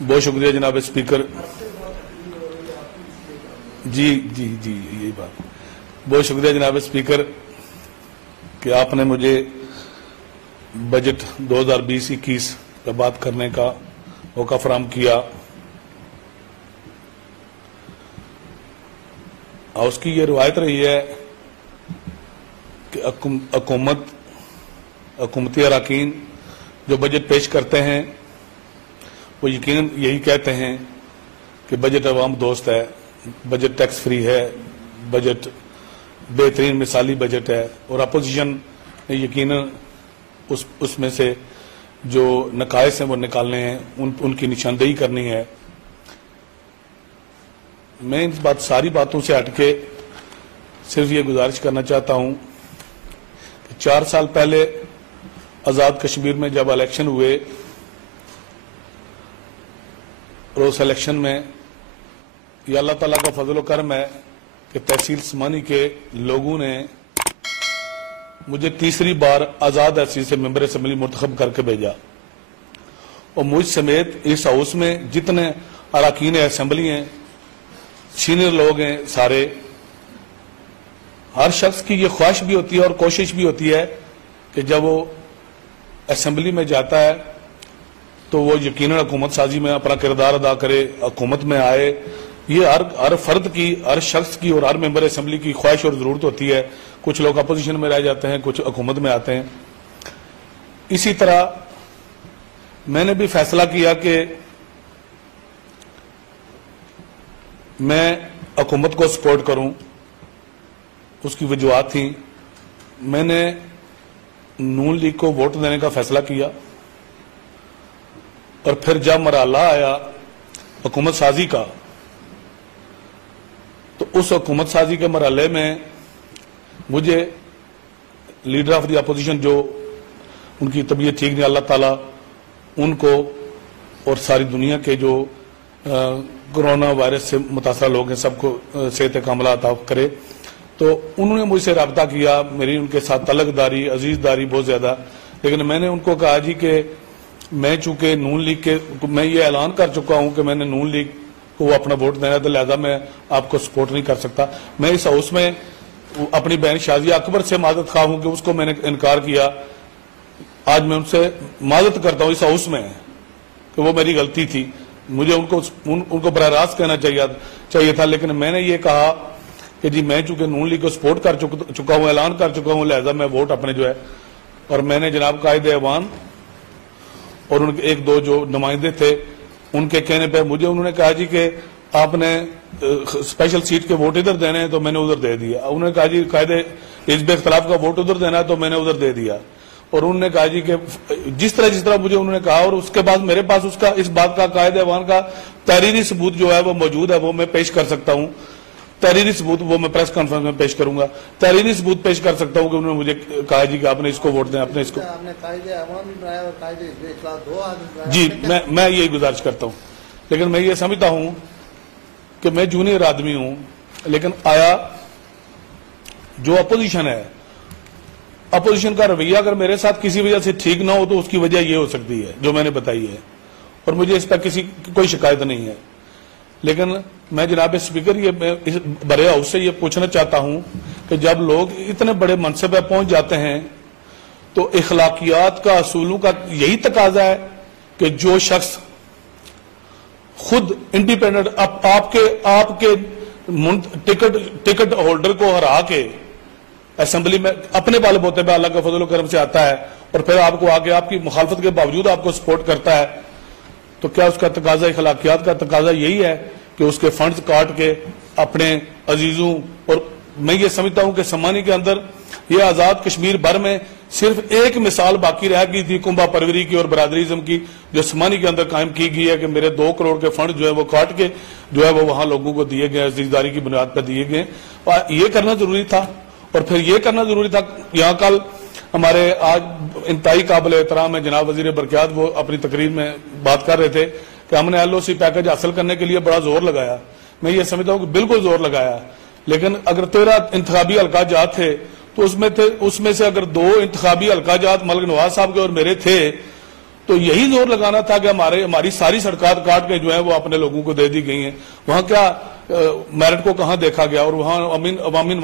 بہت شکریہ جناب اسپیکر. جی یہی بات. بہت شکریہ جناب اسپیکر کہ آپ نے مجھے بجٹ 2020-21 کا بات کرنے کا موقع فراہم کیا. ہاؤس کی یہ روایت رہی ہے کہ حکومتی اراکین جو بجٹ پیش کرتے ہیں وہ یقیناً یہی کہتے ہیں کہ بجٹ عوام دوست ہے، بجٹ ٹیکس فری ہے، بجٹ بہترین مثالی بجٹ ہے، اور اپوزیشن نے یقیناً اس میں سے جو نقائص ہیں وہ نکالنے ہیں، ان کی نشاندہی کرنی ہے. میں ان ساری باتوں سے ہٹ کے صرف یہ گزارش کرنا چاہتا ہوں کہ 4 سال پہلے آزاد کشمیر میں جب الیکشن ہوئے اور اس الیکشن میں یہ اللہ تعالیٰ کا فضل و کرم ہے کہ تحصیل سمانی کے لوگوں نے مجھے تیسری بار آزاد حیثیت سے ممبر اسمبلی منتخب کر کے بھیجا، اور مجھ سمیت اس ہاؤس میں جتنے اراکین اسمبلی ہیں، سینئر لوگ ہیں، سارے، ہر شخص کی یہ خواہش بھی ہوتی ہے اور کوشش بھی ہوتی ہے کہ جب وہ اسمبلی میں جاتا ہے تو وہ یقیناً حکومت سازی میں اپنا کردار ادا کرے، حکومت میں آئے. یہ ہر فرد کی، ہر شخص کی اور ہر ممبر اسمبلی کی خواہش اور ضرورت ہوتی ہے. کچھ لوگ اپوزیشن میں رہ جاتے ہیں، کچھ حکومت میں آتے ہیں. اسی طرح میں نے بھی فیصلہ کیا کہ میں حکومت کو سپورٹ کروں. اس کی وجوہات تھیں. میں نے نون لیگ کو ووٹ دینے کا فیصلہ کیا، اور پھر جب مرحلہ آیا حکومت سازی کا تو اس حکومت سازی کے مرحلے میں مجھے لیڈر آف دی اپوزیشن جو ان کی طبیعت ٹھیک نہیں، اللہ تعالیٰ ان کو اور ساری دنیا کے جو کرونا وائرس سے متاثرہ لوگ ہیں سب کو صحت کاملہ عطا کرے. تو انہوں نے مجھ سے رابطہ کیا، میری ان کے ساتھ تعلق داری، عزیز داری بہت زیادہ. لیکن میں نے ان کو کہا جی کہ میں چونکہ نون لیگ کے میں یہ اعلان کر چکا ہوں کہ میں نے نون لیگ کو اپنا ووٹ دینا ہے، تو لہذا میں آپ کو سپورٹ نہیں کر سکتا. میں اس ہاؤس میں اپنی بہن شازیہ اکبر سے معذرت خواہ ہوں کہ اس کو میں نے انکار کیا. آج میں ان سے معذرت کرتا ہوں اس ہاؤس میں کہ وہ میری غلطی تھی. مجھے ان کو براہ راست کہنا چاہیے تھا، لیکن میں نے یہ کہا کہ جی میں چونکہ نون لیگ کو سپورٹ کر چکا ہوں، اعلان کر چکا ہوں، لہذا میں ووٹ اپنے جو ہے. اور میں نے جناب قائد ایوان اور ان کے 1-2 جو نمائندے تھے ان کے کہنے پہ مجھے انہوں نے کہا جی کہ آپ نے اسپیشل سیٹ کے ووٹ ادھر دینے ہیں، تو میں نے ادھر دے دیا. انہوں نے کہا جی قائد حزب اختلاف کا ووٹ ادھر دینا ہے، تو میں نے ادھر دے دیا. اور انہوں نے کہا جی کہ جس طرح مجھے انہوں نے کہا، اور اس کے بعد میرے پاس اس بات کا قائد ایوان کا تحریری ثبوت جو ہے وہ موجود ہے، وہ میں پیش کر سکتا ہوں. تحریری ثبوت وہ میں پریس کانفرنس میں پیش کروں گا. تحریری ثبوت پیش کر سکتا ہوں کہ انہوں نے مجھے کہا جی کہ آپ نے اس کو ووٹ دیں، آپ نے اس کو. جی میں یہی گزارش کرتا ہوں. لیکن میں یہ سمجھتا ہوں کہ میں جونیئر آدمی ہوں، لیکن آیا جو اپوزیشن ہے، اپوزیشن کا رویہ اگر میرے ساتھ کسی وجہ سے ٹھیک نہ ہو تو اس کی وجہ یہ ہو سکتی ہے جو میں نے بتائی ہے، اور مجھے اس پر کوئی شکایت نہیں ہے. لیکن میں جناب اسپیکر یہ بڑے ہاؤس سے یہ پوچھنا چاہتا ہوں کہ جب لوگ اتنے بڑے منصب پہ پہنچ جاتے ہیں تو اخلاقیات کا، اصولوں کا یہی تقاضا ہے کہ جو شخص خود انڈیپینڈنٹ آپ کے ٹکٹ ہولڈر کو ہرا کے اسمبلی میں اپنے بال بوتے پہ اللہ کے فضل و کرم سے آتا ہے اور پھر آپ کو آگے آپ کی مخالفت کے باوجود آپ کو سپورٹ کرتا ہے، تو کیا اس کا تقاضا، اخلاقیات کا تقاضا یہی ہے کہ اس کے فنڈز کاٹ کے اپنے عزیزوں. اور میں یہ سمجھتا ہوں کہ سمانی کے اندر یہ آزاد کشمیر بھر میں صرف ایک مثال باقی رہ گئی تھی کنبہ پروری کی اور برادریزم کی، جو سمانی کے اندر قائم کی گئی ہے کہ میرے 2 کروڑ کے فنڈ جو ہے وہ کاٹ کے جو ہے وہ وہاں لوگوں کو دیے گئے، عزیزداری کی بنیاد پر دیے گئے. اور یہ کرنا ضروری تھا. اور پھر یہ کرنا ضروری تھا. یہاں کل ہمارے آج انتہائی قابل احترام ہے جناب وزیر برقیات، وہ اپنی تقریر میں بات کر رہے تھے کہ ہم نے LOC پیکج حاصل کرنے کے لیے بڑا زور لگایا. میں یہ سمجھتا ہوں کہ بالکل زور لگایا، لیکن اگر 13 انتخابی حلقہ جات تھے تو اس میں سے اگر 2 انتخابی حلقہ جات ملک نواز صاحب کے اور میرے تھے تو یہی زور لگانا تھا کہ ہماری ساری سڑکات کاٹ کے جو ہے وہ اپنے لوگوں کو دے دی گئی ہیں. وہاں کیا میرٹ کو کہاں دیکھا گیا؟ اور وہاں عوامی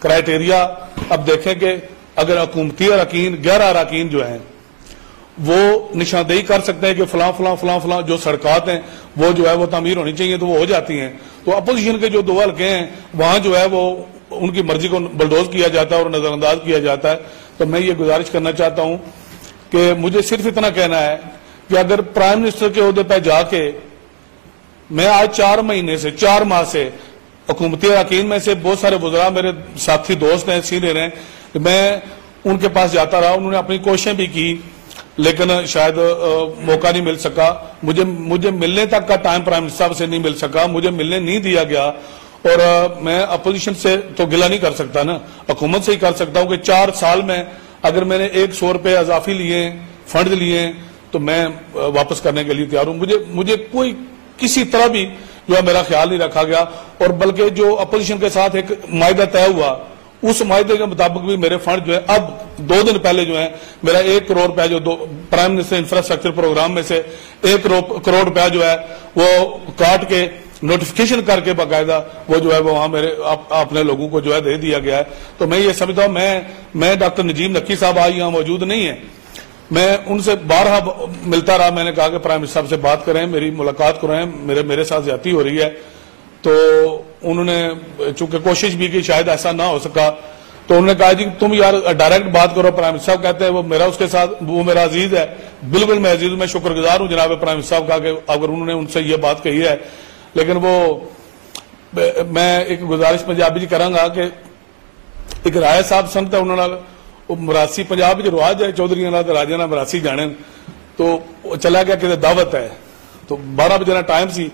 کرائٹیریا اب دیکھیں کہ اگر حکومتی اراکین 11 اراکین جو ہیں وہ نشاندہی کر سکتے ہیں کہ فلاں فلاں فلاں فلاں جو سڑکات ہیں وہ جو ہے وہ تعمیر ہونی چاہیے تو وہ ہو جاتی ہیں. تو اپوزیشن کے جو 2 حلقے ہیں وہاں جو ہے وہ ان کی مرضی کو بلڈوز کیا جاتا ہے اور نظر انداز کیا جاتا ہے. تو میں یہ گزارش کرنا چاہتا ہوں کہ مجھے صرف اتنا کہنا ہے کہ اگر پرائم منسٹر کے عہدے پہ جا کے میں آج 4 ماہ سے حکومتی اراکین میں سے بہت سارے وزراء میرے ساتھی دوست ہیں، سینئر ہیں، میں ان کے پاس جاتا رہا، انہوں نے اپنی کوششیں بھی کی لیکن شاید موقع نہیں مل سکا. مجھے ملنے تک کا ٹائم پرائم منسٹر صاحب سے نہیں مل سکا، مجھے ملنے نہیں دیا گیا. اور میں اپوزیشن سے تو گلہ نہیں کر سکتا نا، حکومت سے ہی کر سکتا ہوں کہ 4 سال میں اگر میں نے 100 روپے اضافی لیے، فنڈ لیے، تو میں واپس کرنے کے لیے تیار ہوں. مجھے کوئی کسی طرح بھی جو ہے میرا خیال نہیں رکھا گیا. اور بلکہ جو اپوزیشن کے ساتھ ایک معاہدہ طے ہوا اس معاہدے کے مطابق بھی میرے فنڈ جو ہے اب 2 دن پہلے جو ہے میرا 1 کروڑ روپیہ جو پرائم منسٹر انفراسٹرکچر پروگرام میں سے 1 کروڑ روپیہ جو ہے وہ کاٹ کے نوٹیفیکیشن کر کے باقاعدہ وہ جو ہے وہ وہاں میرے اپنے لوگوں کو جو ہے دے دیا گیا ہے. تو میں یہ سمجھتا ہوں میں ڈاکٹر نجیم نقی صاحب آج یہاں موجود نہیں ہیں، میں ان سے بارہا ملتا رہا. میں نے کہا کہ پرائم منسٹر صاحب سے بات کریں، میری ملاقات کریں، میرے ساتھ زیادتی ہو رہی ہے. تو انہوں نے چونکہ کوشش بھی کی، شاید ایسا نہ ہو سکا، تو انہوں نے کہا جی تم یار ڈائریکٹ بات کرو. پرائم منسٹر صاحب کہتے ہیں وہ میرا عزیز ہے. بالکل میں عزیز، میں شکر گزار ہوں جناب پرائم منسٹر صاحب کا کہ اگر انہوں نے ان سے یہ بات کہی ہے. لیکن میں ایک گزارش پنجابی جی کراں گا کہ ایک رائے صاحب سنتا انہوں نے مراسی پنجاب جو رواج ہے چودھری راجا نہ مراسی جانے، تو چلا گیا کہ دعوت ہے تو 12 بجے ٹائم سی،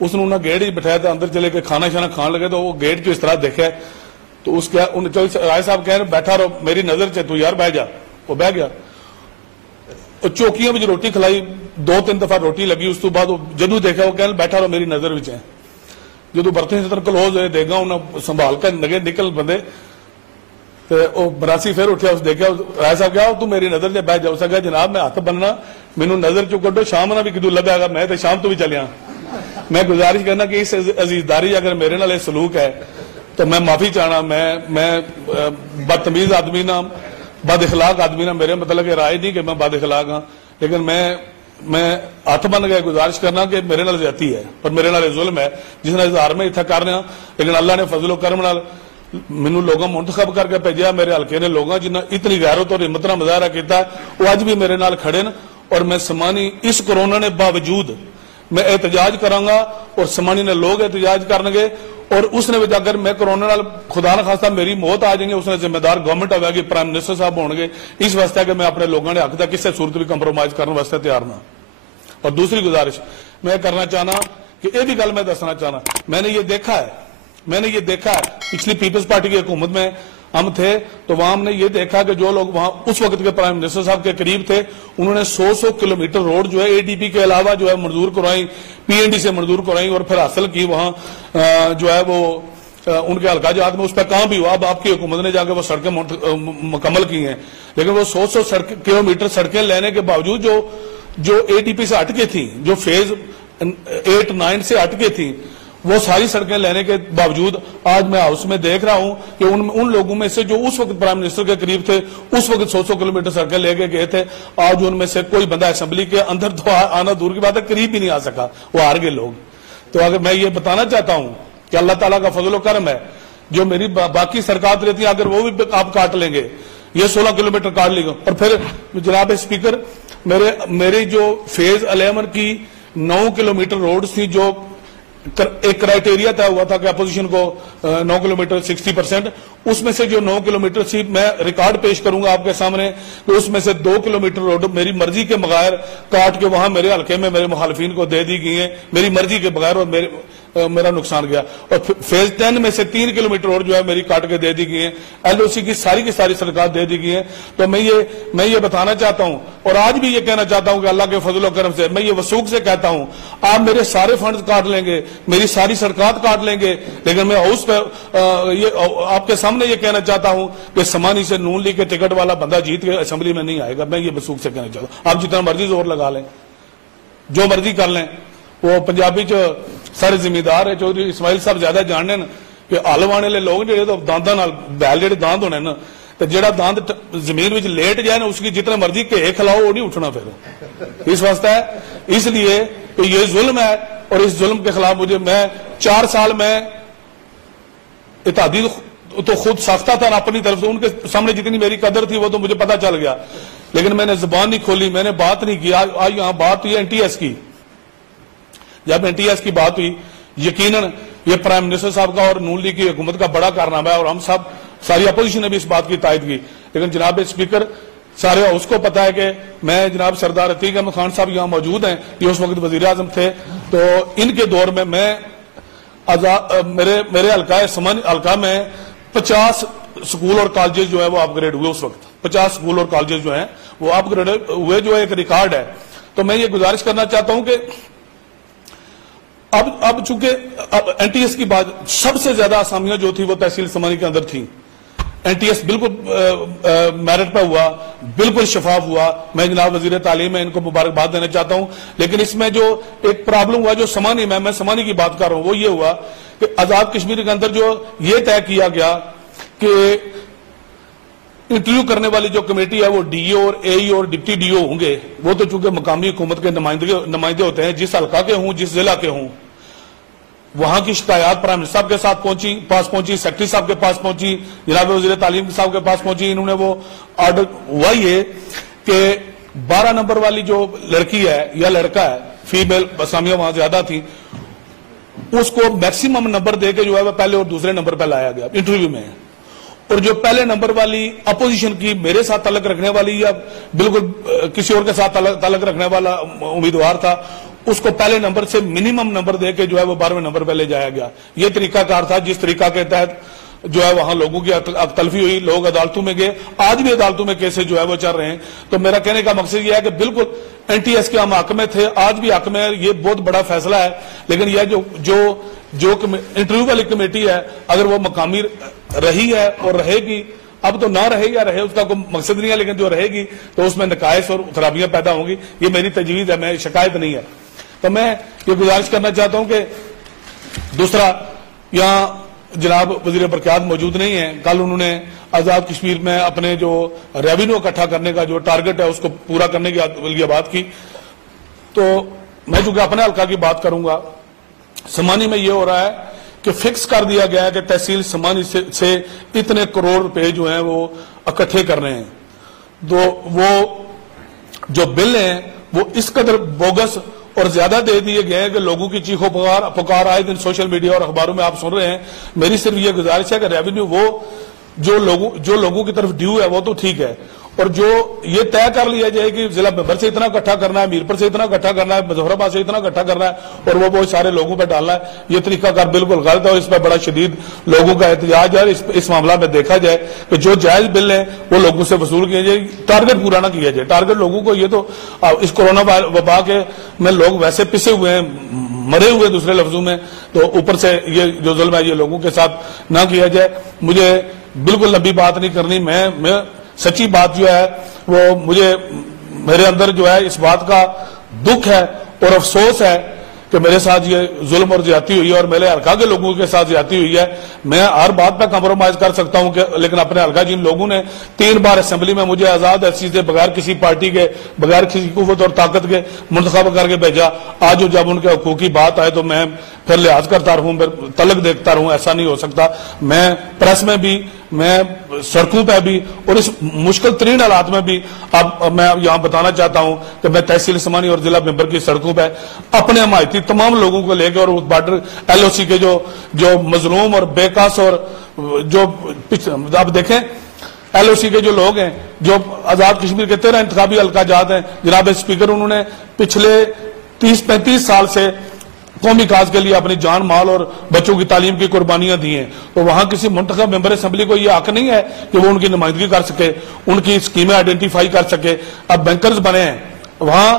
اس نے انہیں گیٹ ہی بٹھایا تھا، اندر چلے کے کھانا شانا کھان لگے تو وہ گیٹ جو اس طرح دیکھا تو اس کیا رائے صاحب کہہ رہے بیٹھا رہو میری نظر سے، تو یار بہ جا. وہ بہ گیا، چوکیاں میں روٹی کھلائی 2-3 دفعہ روٹی لگی، اس تو بعد جدو دیکھا وہ کہنے بیٹھا رہو میری نظر وچ ہے. جدو برتن سے کلوز ہوئے دیکھا انہیں سنبھال کر لگے نکل بندے تو وہ براسی پھر اٹھیا، اس دیکھا رائے صاحب کہا تو میری نظر سے بہ جا. اس کہا جناب میں ہاتھ بننا مینوں نظر چو کڈو، شام نہ بھی کدو لبیا گا، میں تو شام تو بھی چلیا. میں گزارش کرنا کہ اس عزیزداری اگر میرے نال سلوک ہے تو میں معافی چاہنا. میں بدتمیز آدمی نہ، بد اخلاق آدمی نہ، میرے مطلب کہ رائے نہیں کہ میں بد اخلاق ہاں، لیکن میں ہاتھ بن گیا گزارش کرنا کہ میرے نال زیادتی ہے اور میرے نال ظلم ہے جس نے اظہار میں اتنا کر رہا. لیکن اللہ نے فضل و کرم نال مینوں لوگوں منتخب کر کے بھیجا، میرے حلقے نے لوگوں جنہ اتنی غیرت اور ہمت کا مظاہرہ کیتا ہے وہ اج بھی میرے نال کھڑے نا. اور میں سمانی اس کرونا نے باوجود میں احتجاج کراں گا اور سمانی نے لوگ احتجاج کرن گے. اور اس نے اگر میں کرونا نال خدا نہ خاصہ میری موت آ جائیں گے اس نے ذمہ دار گورنمنٹ ہوئے گی، پرائم منسٹر صاحب ہون گے. اس واسطے کہ میں اپنے لوگوں نے حق تک کسی صورت بھی کمپرومائز کرنے واسطے تیار نہ. اور دوسری گزارش میں کرنا چاہنا کہ یہ بھی گل میں دسنا چاہنا، میں نے یہ دیکھا ہے پچھلی پیپلز پارٹی کی حکومت میں ہم تھے تو وہاں ہم نے یہ دیکھا کہ جو لوگ وہاں اس وقت کے پرائم منسٹر صاحب کے قریب تھے انہوں نے 100 کلومیٹر روڈ جو ہے اے ڈی پی کے علاوہ جو ہے منظور کروائی، پی این ڈی سے منظور کروائی اور پھر حاصل کی وہاں جو ہے وہ ان کے حلقہ جات میں اس پہ کام بھی ہوا. اب آپ کی حکومت نے جا کے وہ سڑکیں مکمل کی ہیں، لیکن وہ 100 کلومیٹر سڑکیں لینے کے باوجود جو اے ٹی پی سے ہٹ کے تھیں، جو فیز 8-9 سے ہٹ کے تھیں، وہ ساری سڑکیں لینے کے باوجود آج میں ہاؤس میں دیکھ رہا ہوں کہ ان لوگوں میں سے جو اس وقت پرائم منسٹر کے قریب تھے اس وقت 100 کلومیٹر سڑکیں لے کے گئے تھے، آج ان میں سے کوئی بندہ اسمبلی کے اندر تو آنا دور کی بات ہے قریب بھی نہیں آ سکا، وہ ہار گئے لوگ. تو اگر میں یہ بتانا چاہتا ہوں کہ اللہ تعالیٰ کا فضل و کرم ہے، جو میری باقی سرکار رہتی ہے اگر وہ بھی آپ کاٹ لیں گے، یہ 16 کلومیٹر کاٹ لیں گے. اور پھر جناب اسپیکر میری جو فیز 11 کی 9 کلومیٹر روڈ تھی، جو ایک کرائٹیریا طے ہوا تھا کہ اپوزیشن کو 9 کلومیٹر 60%، اس میں سے جو 9 کلومیٹر تھی میں ریکارڈ پیش کروں گا آپ کے سامنے کہ اس میں سے 2 کلومیٹر روڈ میری مرضی کے بغیر کاٹ کے وہاں میرے حلقے میں میرے مخالفین کو دے دی گئی ہیں، میری مرضی کے بغیر، اور میرا نقصان گیا. اور فیز 10 میں سے 3 کلومیٹر روڈ جو ہے میری کاٹ کے دے دی گئی ہیں، ایل او سی کی ساری سرکار دے دی گئی ہیں. تو میں یہ بتانا چاہتا ہوں اور آج بھی یہ کہنا چاہتا ہوں کہ اللہ کے فضل و کرم سے میں یہ وثوق سے کہتا ہوں آپ میرے سارے فنڈز کاٹ لیں گے میری ساری سڑکات کاٹ لیں گے، لیکن میں ہاؤس پہ آپ کے سامنے یہ کہنا چاہتا ہوں کہ سمانی سے نون لیگ کے ٹکٹ والا بندہ جیت کے اسمبلی میں نہیں آئے گا. میں یہ وثوق سے کہنا چاہتا ہوں. آپ جتنا مرضی زور لگا لیں، جو مرضی کر لیں. وہ پنجابی چ سارے ذمہ دار ہے چودھری اسماعیل صاحب زیادہ جاننے کہ حل وانے والے لوگ جڑے تو دانتاں نال بیل جڑے دانت ہونے نا، تو جڑا دانت زمین وچ لیٹ جائے نا اس کی جتنا مرضی کہ کھلاؤ وہ نہیں اٹھنا پھر. اس واسطے ہے، اس لیے کہ یہ ظلم ہے، اور اس ظلم کے خلاف میں 4 سال میں اتحادی تو خود ساختہ تھا اپنی طرف سے. ان کے سامنے جتنی میری قدر تھی وہ تو مجھے پتا چل گیا، لیکن میں نے زبان نہیں کھولی، میں نے بات نہیں کی. آج یہاں بات ہوئی NTS کی. جب NTS کی بات ہوئی، یقیناً یہ پرائم منسٹر صاحب کا اور نون لیگ کی حکومت کا بڑا کارنامہ ہے، اور ہم سب ساری اپوزیشن نے بھی اس بات کی تائید کی. لیکن جناب اسپیکر، سارے اس کو پتا ہے کہ میں جناب سردار عتیق احمد خان صاحب یہاں موجود ہیں، یہ اس وقت وزیر اعظم تھے. تو ان کے دور میں میرے حلقہ میں 50 سکول اور کالجز جو ہے وہ اپ گریڈ ہوئے. اس وقت 50 سکول اور کالجز جو ہیں وہ اپ گریڈ ہوئے، جو ایک ریکارڈ ہے. تو میں یہ گزارش کرنا چاہتا ہوں کہ اب چونکہ اب NTS کی بات، سب سے زیادہ آسامیاں جو تھی وہ تحصیل سمانی کے اندر تھیں. NTS بالکل میرٹ پہ ہوا، بالکل شفاف ہوا. میں جناب وزیر تعلیم میں ان کو مبارکباد دینا چاہتا ہوں. لیکن اس میں جو ایک پرابلم ہوا جو سمانی میں سمانی کی بات کر رہا ہوں، وہ یہ ہوا کہ آزاد کشمیر کے اندر جو یہ طے کیا گیا کہ انٹرویو کرنے والی جو کمیٹی ہے وہ DO اور AE اور ڈپٹی DO ہوں گے. وہ تو چونکہ مقامی حکومت کے نمائندے ہوتے ہیں، جس حلقہ کے ہوں، جس ضلع کے ہوں. وہاں کی شکایات پرائم منسٹر صاحب کے ساتھ پہنچی، سیکرٹری صاحب کے پاس پہنچی، جناب وزیر تعلیم صاحب کے پاس پہنچی. انہوں نے وہ آرڈر ہوا یہ کہ 12 نمبر والی جو لڑکی ہے یا لڑکا ہے، فیمیل اسامیاں وہاں زیادہ تھیں، اس کو میکسیمم نمبر دے کے جو ہے وہ پہلے اور دوسرے نمبر پہ لایا گیا انٹرویو میں. اور جو پہلے نمبر والی اپوزیشن کی میرے ساتھ تعلق رکھنے والی یا بالکل کسی اور کے ساتھ تعلق رکھنے والا امیدوار تھا، اس کو پہلے نمبر سے منیمم نمبر دے کے جو ہے وہ 12ویں نمبر پہ لے جایا گیا. یہ طریقہ کار تھا جس طریقہ کے تحت جو ہے وہاں لوگوں کی تلفی ہوئی. لوگ عدالتوں میں گئے، آج بھی عدالتوں میں کیسز جو ہے وہ چل رہے ہیں. تو میرا کہنے کا مقصد یہ ہے کہ بالکل NTS کے ہم حق میں تھے، آج بھی حق میں. یہ بہت بڑا فیصلہ ہے. لیکن یہ جو انٹرویو والی کمیٹی ہے، اگر وہ مقامی رہی ہے اور رہے گی، اب تو نہ رہے یا رہے اس کا کوئی مقصد نہیں ہے، لیکن جو رہے گی تو اس میں نقائص اور خرابیاں پیدا ہوں گی. یہ میری تجویز ہے، میں شکایت نہیں ہے. تو میں یہ گزارش کرنا چاہتا ہوں کہ دوسرا، یہاں جناب وزیر برقیات موجود نہیں ہیں. کل انہوں نے آزاد کشمیر میں اپنے جو ریونیو اکٹھا کرنے کا جو ٹارگٹ ہے اس کو پورا کرنے کی لیے بات کی. تو میں چونکہ اپنے حلقہ کی بات کروں گا، سمانی میں یہ ہو رہا ہے کہ فکس کر دیا گیا ہے کہ تحصیل سمانی سے اتنے کروڑ روپے جو ہیں وہ اکٹھے کرنے ہیں. تو وہ جو بل ہیں وہ اس قدر بوگس اور زیادہ دے دیے گئے ہیں کہ لوگوں کی چیخو پکار آئے دن سوشل میڈیا اور اخباروں میں آپ سن رہے ہیں. میری صرف یہ گزارش ہے کہ ریونیو وہ جو لوگوں کی طرف ڈیو ہے وہ تو ٹھیک ہے، اور جو یہ طے کر لیا جائے کہ ضلع ممبر سے اتنا اکٹھا کرنا ہے، میرپور سے اتنا اکٹھا کرنا ہے، مظفر آباد سے اتنا اکٹھا کرنا ہے، اور وہ بہت سارے لوگوں پہ ڈالنا ہے، یہ طریقہ کار بالکل غلط ہے. اور اس پہ بڑا شدید لوگوں کا احتجاج ہے. اس معاملہ میں دیکھا جائے کہ جو جائز بل ہیں وہ لوگوں سے وصول کیا جائے، ٹارگٹ پورا نہ کیا جائے. ٹارگٹ لوگوں کو یہ تو اس کورونا وبا کے میں لوگ ویسے پسے ہوئے ہیں، مرے ہوئے دوسرے لفظوں میں، تو اوپر سے یہ جو ظلم ہے یہ لوگوں کے ساتھ نہ کیا جائے. مجھے بالکل لمبی بات نہیں کرنی. میں سچی بات جو ہے وہ میرے اندر جو ہے اس بات کا دکھ ہے اور افسوس ہے کہ میرے ساتھ یہ ظلم اور زیادتی ہوئی ہے، اور میرے حلقہ کے لوگوں کے ساتھ زیادتی ہوئی ہے. میں ہر بات پہ کمپرومائز کر سکتا ہوں لیکن اپنے حلقہ جن لوگوں نے 3 بار اسمبلی میں مجھے آزاد حیثیت سے بغیر کسی پارٹی کے، بغیر کسی قوت اور طاقت کے منتخب کر کے بھیجا، آج جب ان کے حقوق کی بات آئے تو میں پھر لحاظ کرتا رہوں، تلک دیکھتا رہوں. ایسا نہیں ہو سکتا. میں پریس میں بھی، میں سڑکوں پہ بھی، اور اس مشکل ترین حالات میں بھی اب میں یہاں بتانا چاہتا ہوں کہ میں تحصیل سمانی اور ضلع ممبر کی سڑکوں پہ اپنے حمایتی تمام لوگوں کو لے کے، اور بارڈر LOC کے جو مظلوم اور بے قاص اور جو آپ دیکھیں LOC کے جو لوگ ہیں، جو آزاد کشمیر کے 13 انتخابی حلقہ جات ہیں، جناب اسپیکر انہوں نے پچھلے 30-35 سال سے قومی کاز کے لیے اپنی جان مال اور بچوں کی تعلیم کی قربانیاں دی ہیں. تو وہاں کسی منتخب ممبر اسمبلی کو یہ حق نہیں ہے کہ وہ ان کی نمائندگی کر سکے، ان کی اسکیمیں آئیڈینٹیفائی کر سکے. اب بینکرز بنے ہیں، وہاں